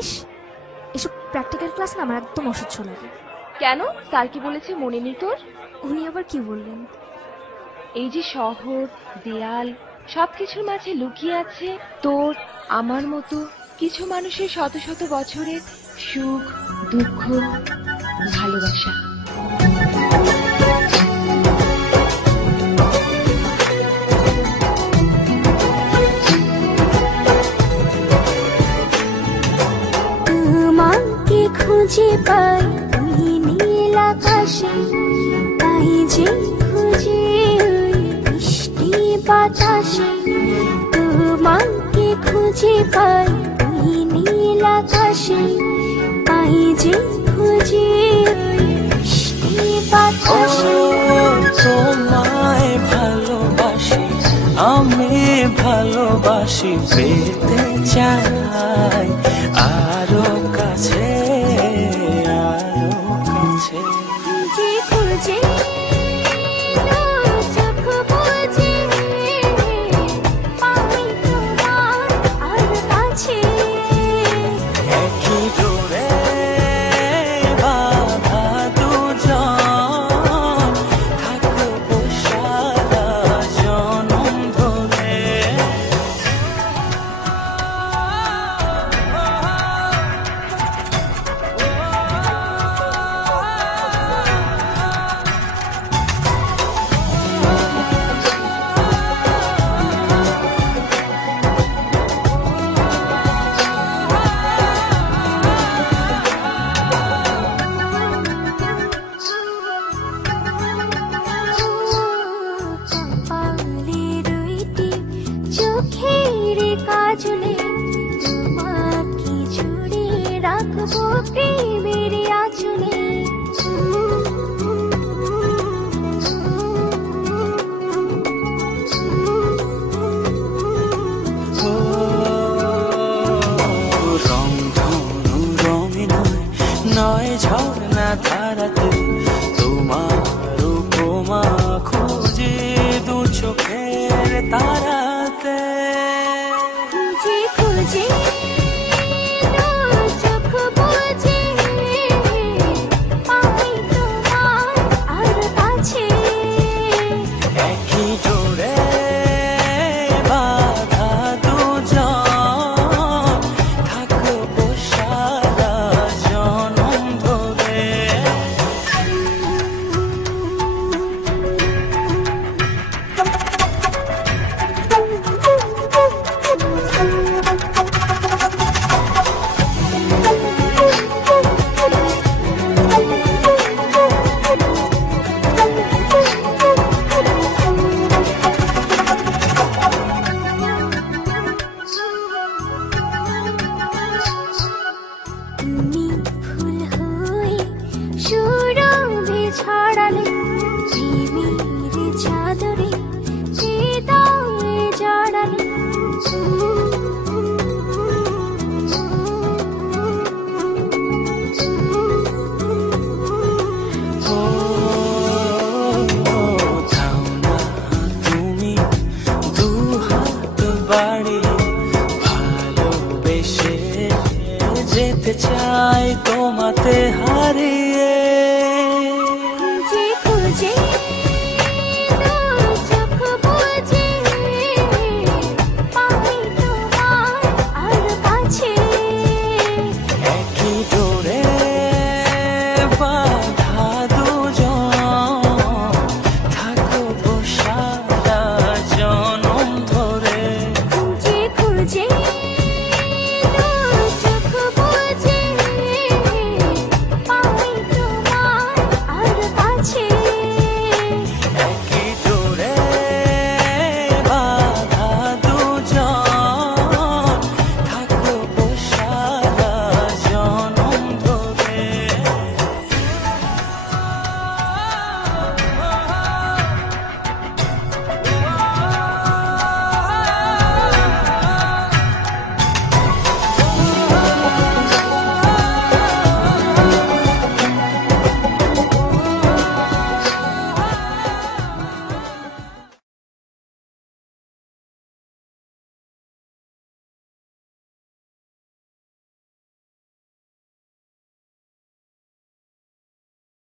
ইস, এসব practical class না আমার একদম অসহ্য লাগে। কেন, স্যার কি বলেছে মনে নেই তোর? উনি আবার কি বললেন? এই যে শহর, দেয়াল, সবকিছুর মাঝে লুকিয়ে আছে তোর আমার মতো কিছু মানুষের শত শত বছরের সুখ, দুঃখ, ভালোবাসা। তোমাকে খুঁজে পাই ওই নীল আকাশে, তাই যে খুঁজে ওই বৃষ্টি বাতাসে। তোমাকে খুঁজে পাই ওই নীল আকাশে, তাই যে খুঁজে ওই বৃষ্টি বাতাসে। তোমায় ভালোবাসি, আমি ভালোবাসি পেতে চাই।